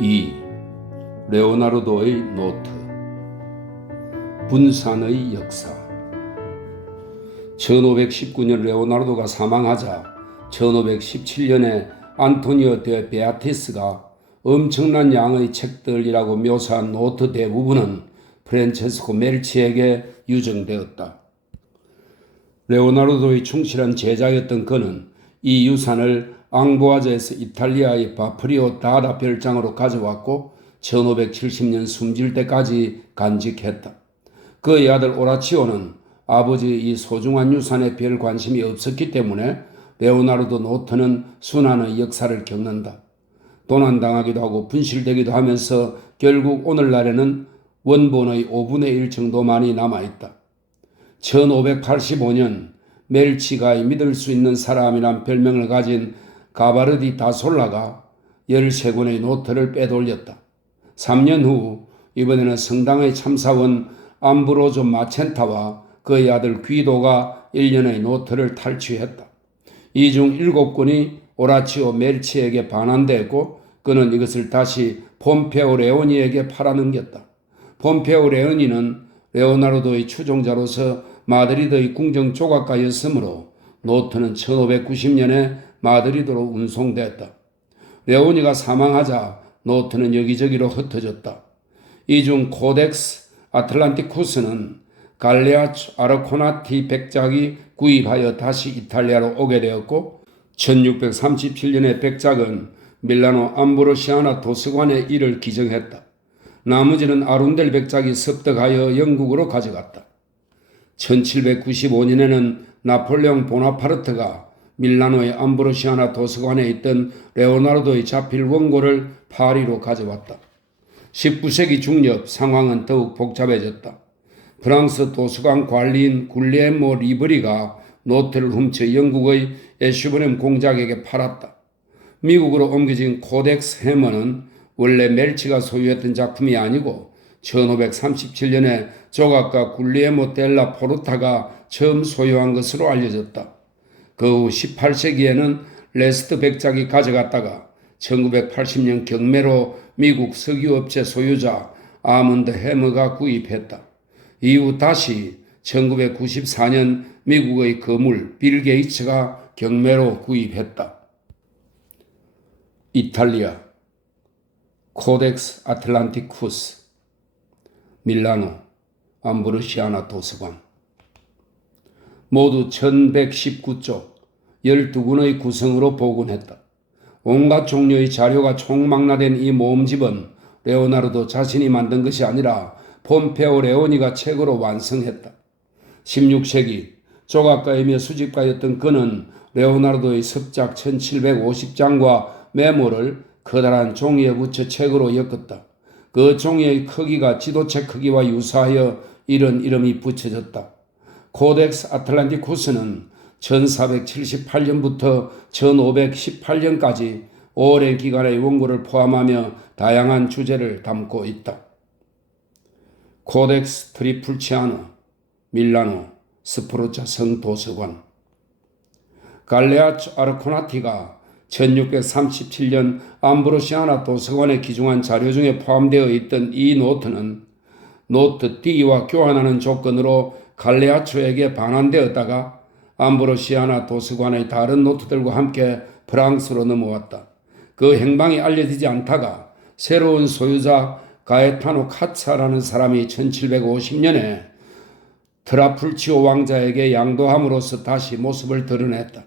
2. 레오나르도의 노트. 분산의 역사. 1519년 레오나르도가 사망하자 1517년에 안토니오 데 베아티스가 엄청난 양의 책들이라고 묘사한 노트 대부분은 프란체스코 멜치에게 유정되었다. 레오나르도의 충실한 제자였던 그는 이 유산을 앙보아제에서 이탈리아의 바프리오 다다 별장으로 가져왔고 1570년 숨질 때까지 간직했다. 그의 아들 오라치오는 아버지의 이 소중한 유산에 별 관심이 없었기 때문에 레오나르도 노트는 순환의 역사를 겪는다. 도난당하기도 하고 분실되기도 하면서 결국 오늘날에는 원본의 5분의 1 정도만이 남아있다. 1585년 멜치가 믿을 수 있는 사람이란 별명을 가진 가바르디 다솔라가 13권의 노트를 빼돌렸다. 3년 후 이번에는 성당의 참사원 암브로조 마첸타와 그의 아들 귀도가 1년의 노트를 탈취했다. 이 중 7권이 오라치오 멜치에게 반환되었고 그는 이것을 다시 폼페오 레오니에게 팔아넘겼다. 폼페오 레오니는 레오나르도의 추종자로서 마드리드의 궁정 조각가였으므로 노트는 1590년에 마드리드로 운송됐다. 레오니가 사망하자 노트는 여기저기로 흩어졌다. 이 중 코덱스 아틀란티쿠스는 갈레아초 아르코나티 백작이 구입하여 다시 이탈리아로 오게 되었고 1637년에 백작은 밀라노 암브로시아나 도서관에 이를 기증했다. 나머지는 아룬델 백작이 습득하여 영국으로 가져갔다. 1795년에는 나폴레옹 보나파르트가 밀라노의 암브로시아나 도서관에 있던 레오나르도의 자필 원고를 파리로 가져왔다. 19세기 중엽 상황은 더욱 복잡해졌다. 프랑스 도서관 관리인 굴리에모 리브리가 노트를 훔쳐 영국의 에슈브렘 공작에게 팔았다. 미국으로 옮겨진 코덱스 해머는 원래 멜치가 소유했던 작품이 아니고 1537년에 조각가 굴리에모 델라 포르타가 처음 소유한 것으로 알려졌다. 그 후 18세기에는 레스트 백작이 가져갔다가 1980년 경매로 미국 석유업체 소유자 아먼드 해머가 구입했다. 이후 다시 1994년 미국의 거물 빌 게이츠가 경매로 구입했다. 이탈리아 코덱스 아틀란티쿠스 밀라노 암브로시아나 도서관 모두 1119쪽 12군의 구성으로 복원했다. 온갖 종류의 자료가 총망라된 이 모음집은 레오나르도 자신이 만든 것이 아니라 폼페오 레오니가 책으로 완성했다. 16세기 조각가이며 수집가였던 그는 레오나르도의 습작 1750장과 메모를 커다란 종이에 붙여 책으로 엮었다. 그 종이의 크기가 지도책 크기와 유사하여 이런 이름이 붙여졌다. 코덱스 아틀란티쿠스는 1478년부터 1518년까지 오랜 기간의 원고를 포함하며 다양한 주제를 담고 있다. 코덱스 트리풀치아노 밀라노 스포르자 성도서관 갈레아초 아르코나티가 1637년 암브로시아나 도서관에 기증한 자료 중에 포함되어 있던 이 노트는 노트 D와 교환하는 조건으로 갈레아초에게 반환되었다가 암브로시아나 도서관의 다른 노트들과 함께 프랑스로 넘어왔다. 그 행방이 알려지지 않다가 새로운 소유자 가에타노 카차라는 사람이 1750년에 트라풀치오 왕자에게 양도함으로써 다시 모습을 드러냈다.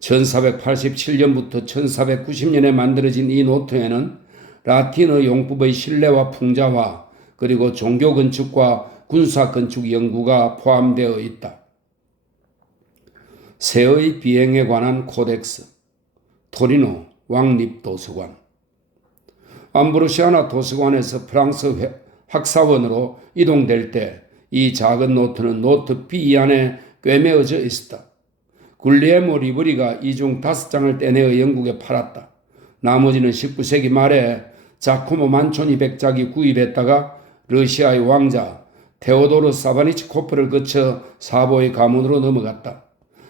1487년부터 1490년에 만들어진 이 노트에는 라틴어 용법의 신뢰와 풍자화 그리고 종교 건축과 군사 건축 연구가 포함되어 있다. 새의 비행에 관한 코덱스 토리노 왕립도서관 암브로시아나 도서관에서 프랑스 학사원으로 이동될 때 이 작은 노트는 노트 B 안에 꿰매어져 있었다. 굴리에모 리브리가 이 중 5장을 떼내어 영국에 팔았다. 나머지는 19세기 말에 자코모 만초니 백작이 구입했다가 러시아의 왕자 테오도르 사바니치코프를 거쳐 사보의 가문으로 넘어갔다.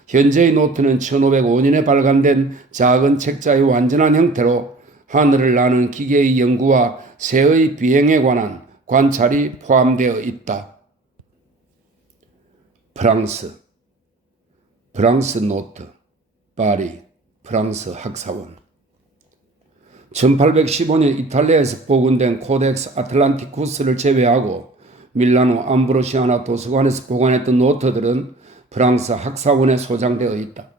현재의 노트는 1505년에 발간된 작은 책자의 완전한 형태로 하늘을 나는 기계의 연구와 새의 비행에 관한 관찰이 포함되어 있다. 프랑스 노트, 파리, 프랑스 학사원. 1815년 이탈리아에서 복원된 코덱스 아틀란티쿠스를 제외하고 밀라노 암브로시아나 도서관에서 보관했던 노트들은 프랑스 학사원에 소장되어 있다.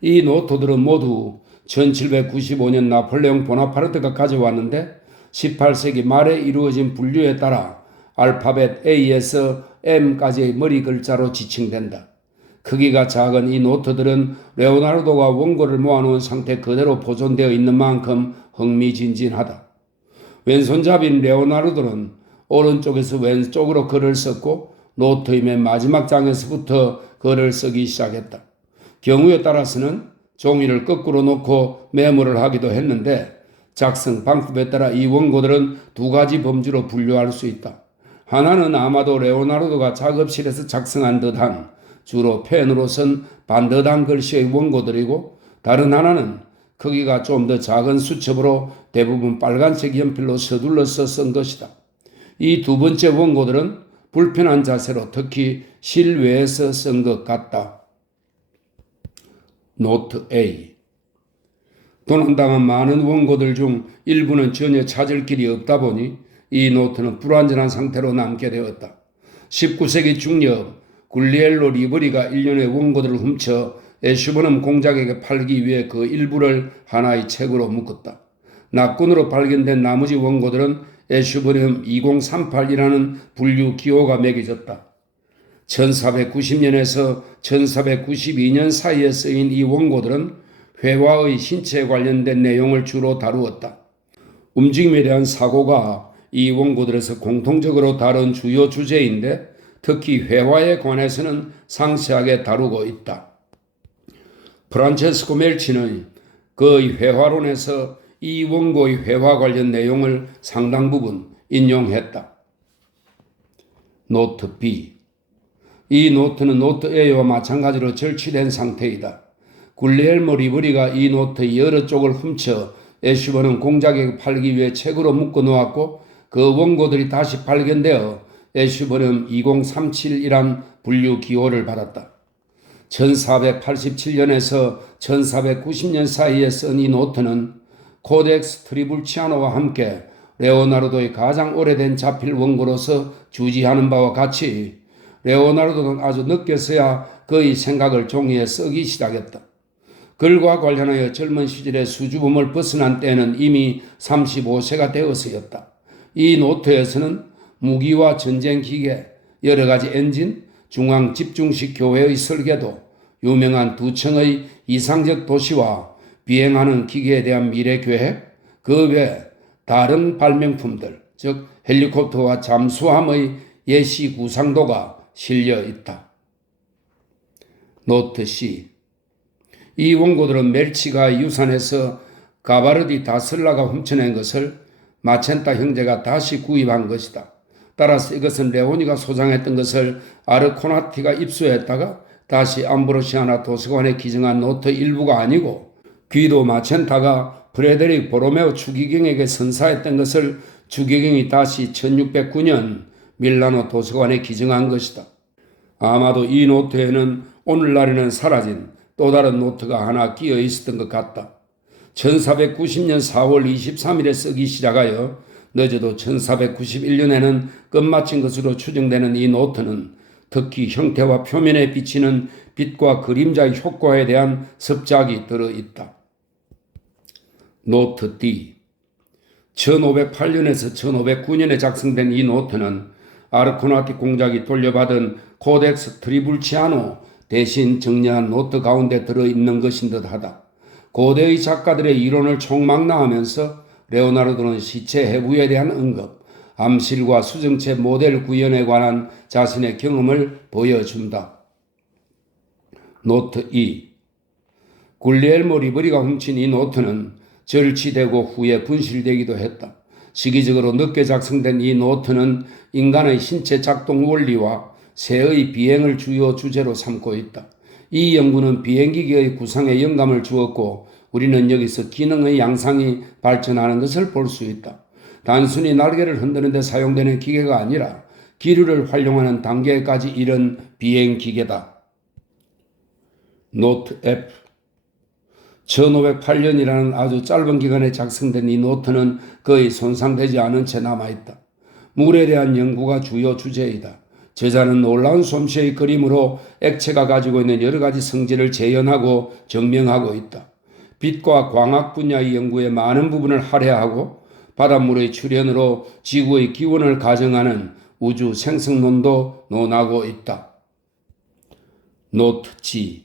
이 노트들은 모두 1795년 나폴레옹 보나파르트가 가져왔는데 18세기 말에 이루어진 분류에 따라 알파벳 A에서 M까지의 머리 글자로 지칭된다. 크기가 작은 이 노트들은 레오나르도가 원고를 모아놓은 상태 그대로 보존되어 있는 만큼 흥미진진하다. 왼손잡이인 레오나르도는 오른쪽에서 왼쪽으로 글을 썼고 노트의 맨 마지막 장에서부터 글을 쓰기 시작했다. 경우에 따라서는 종이를 거꾸로 놓고 메모를 하기도 했는데 작성 방법에 따라 이 원고들은 두 가지 범주로 분류할 수 있다. 하나는 아마도 레오나르도가 작업실에서 작성한 듯한 주로 펜으로 쓴 반듯한 글씨의 원고들이고 다른 하나는 크기가 좀 더 작은 수첩으로 대부분 빨간색 연필로 서둘러서 쓴 것이다. 이 두 번째 원고들은 불편한 자세로 특히 실외에서 쓴 것 같다. 노트 A. 도난당한 많은 원고들 중 일부는 전혀 찾을 길이 없다 보니 이 노트는 불완전한 상태로 남게 되었다. 19세기 중엽 굴리엘로 리버리가 일련의 원고들을 훔쳐 에슈버넘 공작에게 팔기 위해 그 일부를 하나의 책으로 묶었다. 낙군으로 발견된 나머지 원고들은 에슈버넘 2038이라는 분류 기호가 매겨졌다. 1490년에서 1492년 사이에 쓰인 이 원고들은 회화의 신체에 관련된 내용을 주로 다루었다. 움직임에 대한 사고가 이 원고들에서 공통적으로 다룬 주요 주제인데 특히 회화에 관해서는 상세하게 다루고 있다. 프란체스코 멜치는 그의 회화론에서 이 원고의 회화 관련 내용을 상당 부분 인용했다. 노트 B. 이 노트는 노트 A와 마찬가지로 절취된 상태이다. 굴리엘모 리브리가 이 노트의 여러 쪽을 훔쳐 에슈버넘 공작에게 팔기 위해 책으로 묶어 놓았고 그 원고들이 다시 발견되어 에슈버넘 2037이란 분류 기호를 받았다. 1487년에서 1490년 사이에 쓴 이 노트는 코덱스 트리불치아노와 함께 레오나르도의 가장 오래된 자필 원고로서 주지하는 바와 같이 레오나르도는 아주 늦게서야 그의 생각을 종이에 쓰기 시작했다. 글과 관련하여 젊은 시절의 수줍음을 벗어난 때는 이미 35세가 되어서였다. 이 노트에서는 무기와 전쟁기계, 여러가지 엔진, 중앙집중식 교회의 설계도, 유명한 두 층의 이상적 도시와 비행하는 기계에 대한 미래계획, 그 외 다른 발명품들, 즉 헬리콥터와 잠수함의 예시 구상도가 실려 있다. 노트 C. 이 원고들은 멜치가 유산에서 가바르디 다슬라가 훔쳐낸 것을 마첸타 형제가 다시 구입한 것이다. 따라서 이것은 레오니가 소장했던 것을 아르코나티가 입수했다가 다시 암브로시아나 도서관에 기증한 노트 일부가 아니고 귀도 마첸타가 프레데릭 보로메오 추기경에게 선사했던 것을 추기경이 다시 1609년 밀라노 도서관에 기증한 것이다. 아마도 이 노트에는 오늘날에는 사라진 또 다른 노트가 하나 끼어 있었던 것 같다. 1490년 4월 23일에 쓰기 시작하여 늦어도 1491년에는 끝마친 것으로 추정되는 이 노트는 특히 형태와 표면에 비치는 빛과 그림자의 효과에 대한 습작이 들어있다. 노트 D. 1508년에서 1509년에 작성된 이 노트는 아르코나티 공작이 돌려받은 코덱스 트리불치아노 대신 정리한 노트 가운데 들어있는 것인 듯하다. 고대의 작가들의 이론을 총망라하면서 레오나르도는 시체 해부에 대한 언급, 암실과 수정체 모델 구현에 관한 자신의 경험을 보여준다. 노트 E. 굴리엘모 리브리가 훔친 이 노트는 절취되고 후에 분실되기도 했다. 시기적으로 늦게 작성된 이 노트는 인간의 신체 작동 원리와 새의 비행을 주요 주제로 삼고 있다. 이 연구는 비행기계의 구상에 영감을 주었고 우리는 여기서 기능의 양상이 발전하는 것을 볼 수 있다. 단순히 날개를 흔드는 데 사용되는 기계가 아니라 기류를 활용하는 단계까지 이른 비행기계다. 노트 F 1508년이라는 아주 짧은 기간에 작성된 이 노트는 거의 손상되지 않은 채 남아있다. 물에 대한 연구가 주요 주제이다. 저자는 놀라운 솜씨의 그림으로 액체가 가지고 있는 여러 가지 성질을 재현하고 증명하고 있다. 빛과 광학 분야의 연구에 많은 부분을 할애하고 바닷물의 출현으로 지구의 기원을 가정하는 우주 생성론도 논하고 있다. 노트 G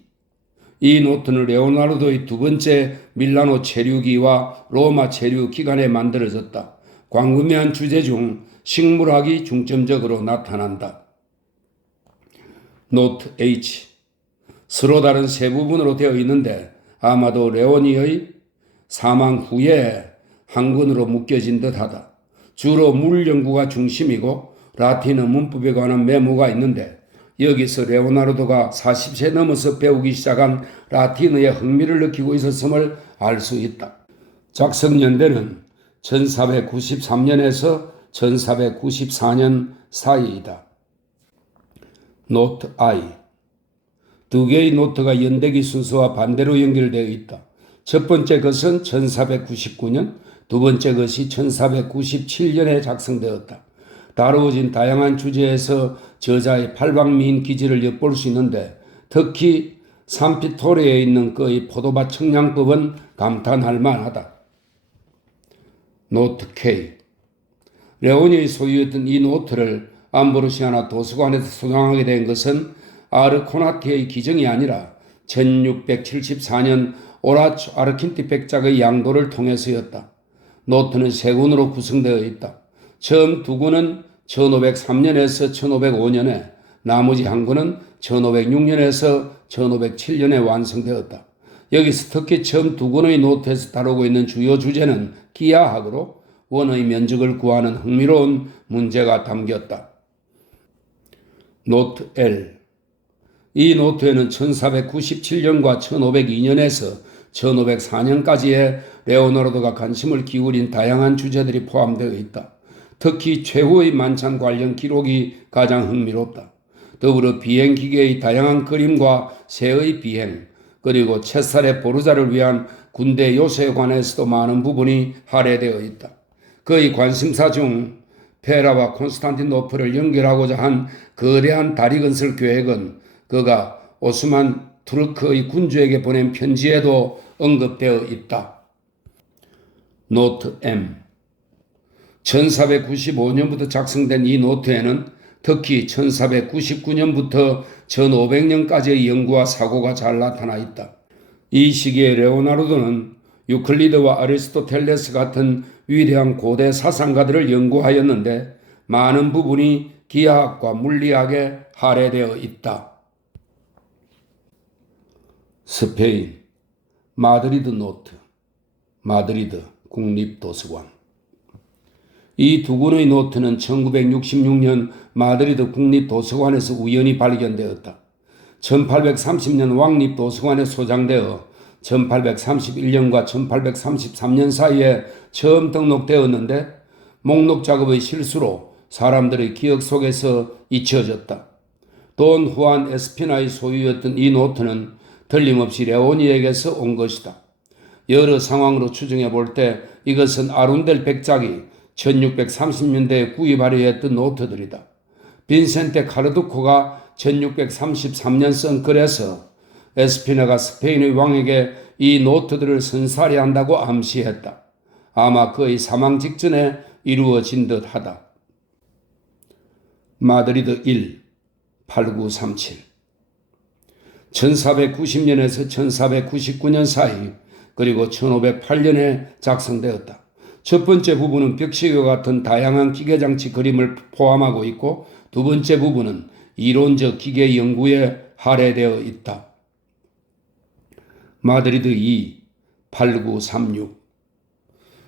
이 노트는 레오나르도의 두 번째 밀라노 체류기와 로마 체류 기간에 만들어졌다. 광범위한 주제 중 식물학이 중점적으로 나타난다. 노트 H 서로 다른 세 부분으로 되어 있는데 아마도 레오니의 사망 후에 한 권으로 묶여진 듯하다. 주로 물 연구가 중심이고 라틴어 문법에 관한 메모가 있는데 여기서 레오나르도가 40세 넘어서 배우기 시작한 라틴어에 흥미를 느끼고 있었음을 알 수 있다. 작성 연대는 1493년에서 1494년 사이이다. 노트 I 두 개의 노트가 연대기 순서와 반대로 연결되어 있다. 첫 번째 것은 1499년, 두 번째 것이 1497년에 작성되었다. 다루어진 다양한 주제에서 저자의 팔방미인 기질을 엿볼 수 있는데 특히 산피토레에 있는 그의 포도밭 청량법은 감탄할 만하다. 노트 K 레오니의 소유였던 이 노트를 암브로시아나 도서관에서 소장하게 된 것은 아르코나티의 기정이 아니라 1674년 오라츠 아르킨티 백작의 양도를 통해서였다. 노트는 세 권으로 구성되어 있다. 처음 두 권은 1503년에서 1505년에 나머지 한 권은 1506년에서 1507년에 완성되었다. 여기서 특히 처음 두 권의 노트에서 다루고 있는 주요 주제는 기하학으로 원의 면적을 구하는 흥미로운 문제가 담겼다. 노트 L 이 노트에는 1497년과 1502년에서 1504년까지의 레오나르도가 관심을 기울인 다양한 주제들이 포함되어 있다. 특히 최후의 만찬 관련 기록이 가장 흥미롭다. 더불어 비행기계의 다양한 그림과 새의 비행, 그리고 채살의 보르자를 위한 군대 요새에 관해서도 많은 부분이 할애되어 있다. 그의 관심사 중 페라와 콘스탄티노플을 연결하고자 한 거대한 다리 건설 계획은 그가 오스만 투르크의 군주에게 보낸 편지에도 언급되어 있다. 노트 M 1495년부터 작성된 이 노트에는 특히 1499년부터 1500년까지의 연구와 사고가 잘 나타나 있다. 이 시기에 레오나르도는 유클리드와 아리스토텔레스 같은 위대한 고대 사상가들을 연구하였는데 많은 부분이 기하학과 물리학에 할애되어 있다. 스페인 마드리드 노트 마드리드 국립도서관 이 두 권의 노트는 1966년 마드리드 국립도서관에서 우연히 발견되었다. 1830년 왕립도서관에 소장되어 1831년과 1833년 사이에 처음 등록되었는데 목록 작업의 실수로 사람들의 기억 속에서 잊혀졌다. 돈 후안 에스피나의 소유였던 이 노트는 틀림없이 레오니에게서 온 것이다. 여러 상황으로 추정해 볼 때 이것은 아룬델 백작이 1630년대에 구입하려 했던 노트들이다. 빈센테 카르두코가 1633년 쓴 글에서 에스피나가 스페인의 왕에게 이 노트들을 선사하려 한다고 암시했다. 아마 그의 사망 직전에 이루어진 듯하다. 마드리드 1 8937 1490년에서 1499년 사이 그리고 1508년에 작성되었다. 첫 번째 부분은 벽시계와 같은 다양한 기계장치 그림을 포함하고 있고 두 번째 부분은 이론적 기계 연구에 할애되어 있다. 마드리드 2 8936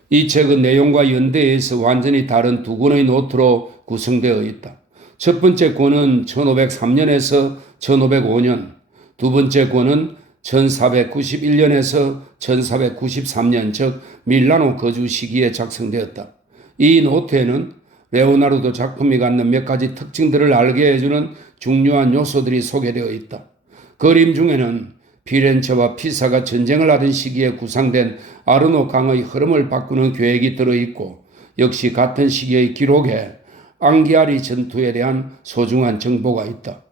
이 책은 내용과 연대에서 완전히 다른 두 권의 노트로 구성되어 있다. 첫 번째 권은 1503년에서 1505년, 두 번째 권은 1491년에서 1493년 즉 밀라노 거주 시기에 작성되었다. 이 노트에는 레오나르도 작품이 갖는 몇 가지 특징들을 알게 해주는 중요한 요소들이 소개되어 있다. 그림 중에는 피렌체와 피사가 전쟁을 하던 시기에 구상된 아르노 강의 흐름을 바꾸는 계획이 들어있고, 역시 같은 시기의 기록에 앙기아리 전투에 대한 소중한 정보가 있다.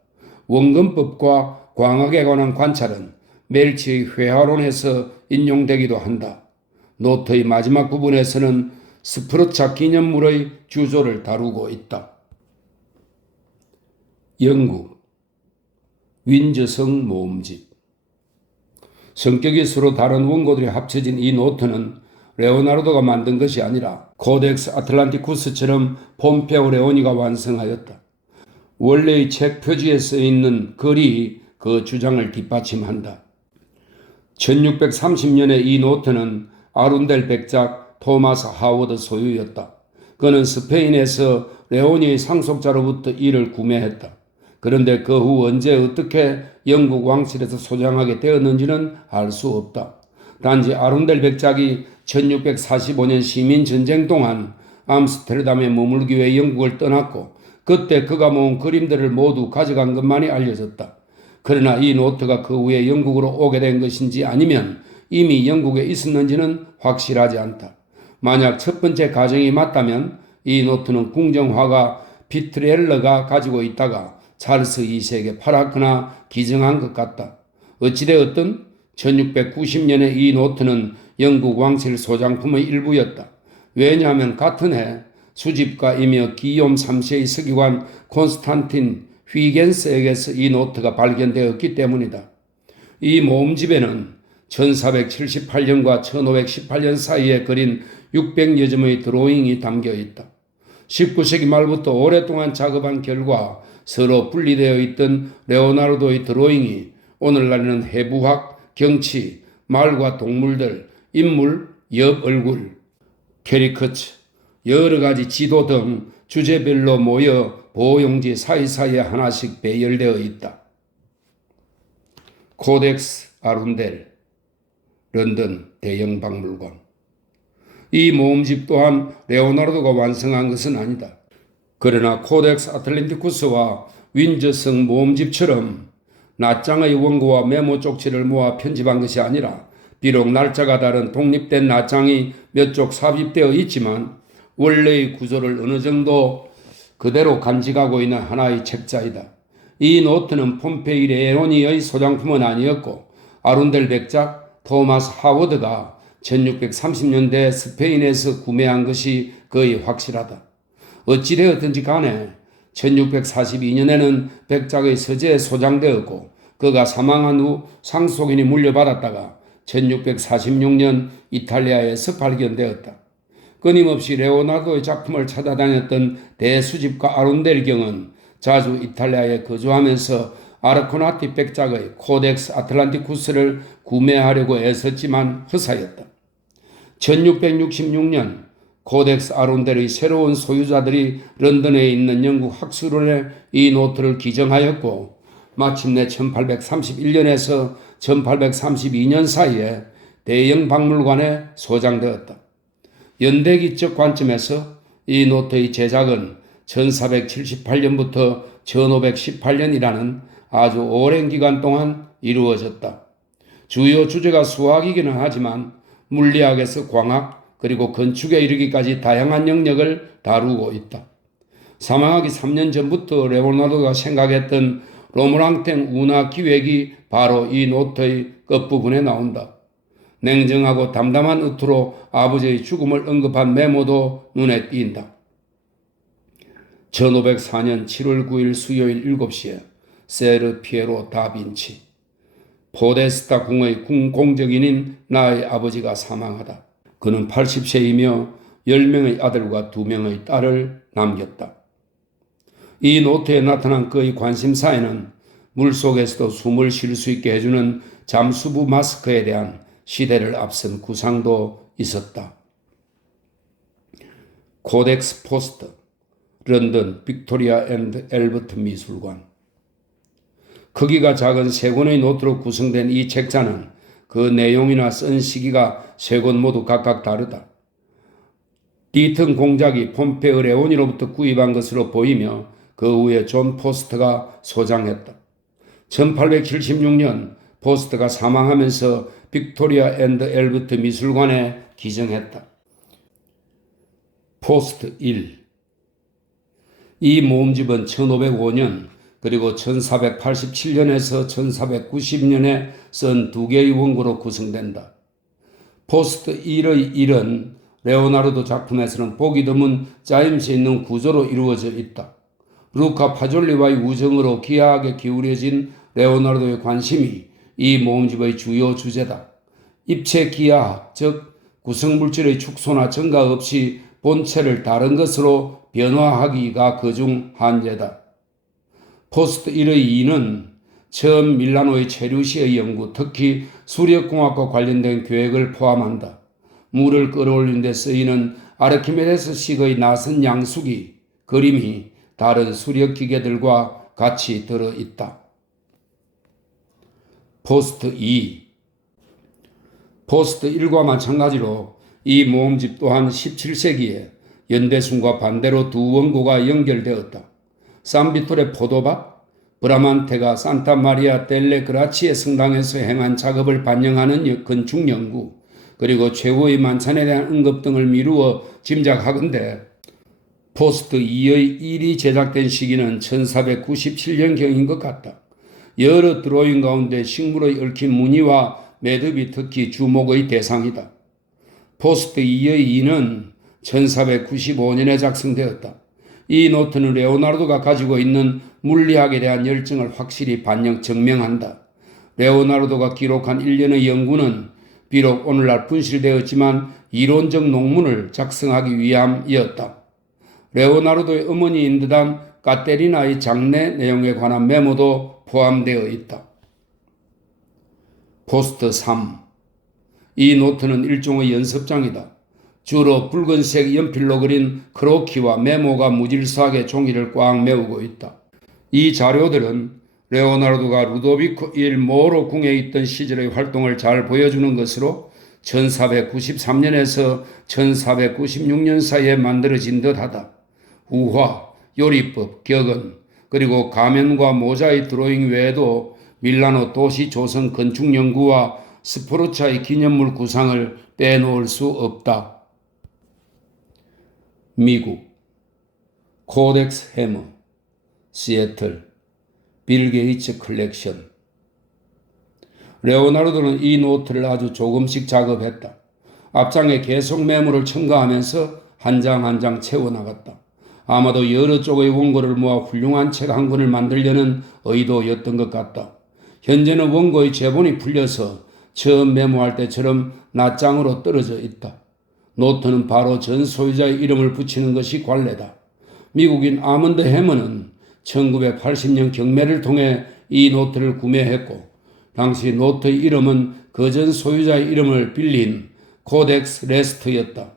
원근법과 광학에 관한 관찰은 멜치의 회화론에서 인용되기도 한다. 노트의 마지막 부분에서는 스프르차 기념물의 주조를 다루고 있다. 영국 윈저성 모음집. 성격이 서로 다른 원고들이 합쳐진 이 노트는 레오나르도가 만든 것이 아니라 코덱스 아틀란티쿠스처럼 폼페오 레오니가 완성하였다. 원래의 책 표지에 써있는 글이 그 주장을 뒷받침한다. 1630년에 이 노트는 아룬델 백작 토마스 하워드 소유였다. 그는 스페인에서 레오니의 상속자로부터 이를 구매했다. 그런데 그 후 언제 어떻게 영국 왕실에서 소장하게 되었는지는 알 수 없다. 단지 아룬델 백작이 1645년 시민전쟁 동안 암스테르담에 머물기 위해 영국을 떠났고 그때 그가 모은 그림들을 모두 가져간 것만이 알려졌다. 그러나 이 노트가 그 후에 영국으로 오게 된 것인지 아니면 이미 영국에 있었는지는 확실하지 않다. 만약 첫 번째 가정이 맞다면 이 노트는 궁정화가 비트렐러가 가지고 있다가 찰스 2세에게 팔았거나 기증한 것 같다. 어찌되었든 1690년에 이 노트는 영국 왕실 소장품의 일부였다. 왜냐하면 같은 해 수집가이며 기욤 3세의 서기관 콘스탄틴 휘겐스에게서 이 노트가 발견되었기 때문이다. 이 모음집에는 1478년과 1518년 사이에 그린 600여 점의 드로잉이 담겨 있다. 19세기 말부터 오랫동안 작업한 결과 서로 분리되어 있던 레오나르도의 드로잉이 오늘날에는 해부학, 경치, 말과 동물들, 인물, 옆 얼굴, 캐리커처, 여러 가지 지도 등 주제별로 모여 보용지 사이사이에 하나씩 배열되어 있다. 코덱스 아룬델, 런던 대영박물관. 이 모음집 또한 레오나르도가 완성한 것은 아니다. 그러나 코덱스 아틀란티쿠스와 윈저성 모음집처럼 낱장의 원고와 메모 쪽지를 모아 편집한 것이 아니라 비록 날짜가 다른 독립된 낱장이 몇 쪽 삽입되어 있지만 원래의 구조를 어느 정도 그대로 간직하고 있는 하나의 책자이다. 이 노트는 폼페이 레오니의 소장품은 아니었고 아룬델 백작 토마스 하워드가 1630년대 스페인에서 구매한 것이 거의 확실하다. 어찌되었든지 간에 1642년에는 백작의 서재에 소장되었고 그가 사망한 후 상속인이 물려받았다가 1646년 이탈리아에서 발견되었다. 끊임없이 레오나르도의 작품을 찾아다녔던 대수집가 아룬델경은 자주 이탈리아에 거주하면서 아르코나티 백작의 코덱스 아틀란티쿠스를 구매하려고 애썼지만 허사였다. 1666년 코덱스 아룬델의 새로운 소유자들이 런던에 있는 영국 학술원에 이 노트를 기증하였고 마침내 1831년에서 1832년 사이에 대영 박물관에 소장되었다. 연대기적 관점에서 이 노트의 제작은 1478년부터 1518년이라는 아주 오랜 기간 동안 이루어졌다. 주요 주제가 수학이기는 하지만 물리학에서 광학 그리고 건축에 이르기까지 다양한 영역을 다루고 있다. 사망하기 3년 전부터 레오나르도가 생각했던 로무랑탱 운하 기획이 바로 이 노트의 끝부분에 나온다. 냉정하고 담담한 어투로 아버지의 죽음을 언급한 메모도 눈에 띈다. 1504년 7월 9일 수요일 7시에 세르 피에로 다빈치. 포데스타 궁의 궁공적인인 나의 아버지가 사망하다. 그는 80세이며 10명의 아들과 2명의 딸을 남겼다. 이 노트에 나타난 그의 관심사에는 물속에서도 숨을 쉴 수 있게 해주는 잠수부 마스크에 대한 시대를 앞선 구상도 있었다. 코덱스 포스터, 런던 빅토리아 앤드 앨버트 미술관. 크기가 작은 세 권의 노트로 구성된 이 책자는 그 내용이나 쓴 시기가 세 권 모두 각각 다르다. 디튼 공작이 폼페이 레오니로부터 구입한 것으로 보이며 그 후에 존 포스트가 소장했다. 1876년 포스트가 사망하면서 빅토리아 앤드 앨버트 미술관에 기증했다. 포스트 1. 이 모음집은 1505년 그리고 1487년에서 1490년에 쓴 두 개의 원고로 구성된다. 포스트 1의 1은 레오나르도 작품에서는 보기 드문 짜임새 있는 구조로 이루어져 있다. 루카 파졸리와의 우정으로 기하게 기울여진 레오나르도의 관심이 이 모음집의 주요 주제다. 입체 기하학, 즉 구성물질의 축소나 증가 없이 본체를 다른 것으로 변화하기가 그중 한제다. 포스트 1의 2는 처음 밀라노의 체류시의 연구, 특히 수력공학과 관련된 계획을 포함한다. 물을 끌어올리는 데 쓰이는 아르키메데스식의 나선 양수기, 그림이 다른 수력기계들과 같이 들어있다. 포스트 2. 포스트 1과 마찬가지로 이 모음집 또한 17세기에 연대순과 반대로 두 원고가 연결되었다. 산비토레 포도밭, 브라만테가 산타 마리아 델레 그라치에 성당에서 행한 작업을 반영하는 건축 연구, 그리고 최후의 만찬에 대한 언급 등을 미루어 짐작하건대 포스트 2의 1이 제작된 시기는 1497년경인 것 같다. 여러 드로잉 가운데 식물의 얽힌 무늬와 매듭이 특히 주목의 대상이다. 포스트 2의 2는 1495년에 작성되었다. 이 노트는 레오나르도가 가지고 있는 물리학에 대한 열정을 확실히 증명한다. 레오나르도가 기록한 일련의 연구는 비록 오늘날 분실되었지만 이론적 논문을 작성하기 위함이었다. 레오나르도의 어머니인 듯한 까테리나의 장례 내용에 관한 메모도 포함되어 있다. 포스트 3. 이 노트는 일종의 연습장이다. 주로 붉은색 연필로 그린 크로키와 메모가 무질서하게 종이를 꽉 메우고 있다. 이 자료들은 레오나르도가 루도비코 1 모로 궁에 있던 시절의 활동을 잘 보여주는 것으로 1493년에서 1496년 사이에 만들어진 듯하다. 후화, 요리법, 격언, 그리고 가면과 모자의 드로잉 외에도 밀라노 도시 조성 건축 연구와 스포르차의 기념물 구상을 빼놓을 수 없다. 미국 코덱스 해머, 시애틀, 빌 게이츠 컬렉션. 레오나르도는 이 노트를 아주 조금씩 작업했다. 앞장에 계속 메모를 첨가하면서 한 장 한 장 채워나갔다. 아마도 여러 쪽의 원고를 모아 훌륭한 책 한 권을 만들려는 의도였던 것 같다. 현재는 원고의 제본이 풀려서 처음 메모할 때처럼 낱장으로 떨어져 있다. 노트는 바로 전 소유자의 이름을 붙이는 것이 관례다. 미국인 아먼드 해머는 1980년 경매를 통해 이 노트를 구매했고 당시 노트의 이름은 그 전 소유자의 이름을 빌린 코덱스 레스트였다.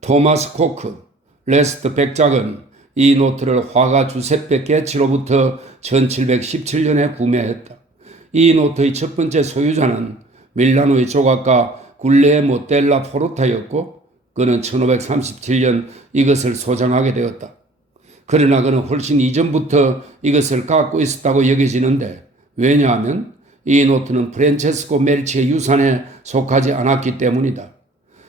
토마스 코크, 레스트 백작은 이 노트를 화가 주세페 게치로부터 1717년에 구매했다. 이 노트의 첫 번째 소유자는 밀라노의 조각가 굴레모 델라 포르타였고 그는 1537년 이것을 소장하게 되었다. 그러나 그는 훨씬 이전부터 이것을 갖고 있었다고 여겨지는데 왜냐하면 이 노트는 프란체스코 메르치의 유산에 속하지 않았기 때문이다.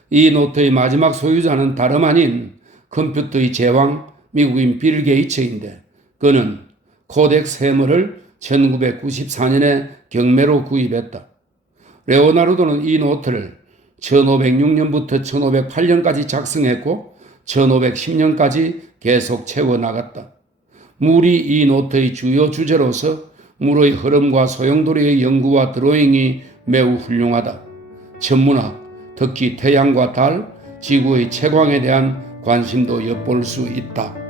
이 노트의 마지막 소유자는 다름 아닌 컴퓨터의 제왕 미국인 빌 게이츠인데 그는 코덱스 해머를 1994년에 경매로 구입했다. 레오나르도는 이 노트를 1506년부터 1508년까지 작성했고 1510년까지 계속 채워나갔다. 물이 이 노트의 주요 주제로서 물의 흐름과 소용돌이의 연구와 드로잉이 매우 훌륭하다. 천문학, 특히 태양과 달, 지구의 채광에 대한 관심도 엿볼 수 있다.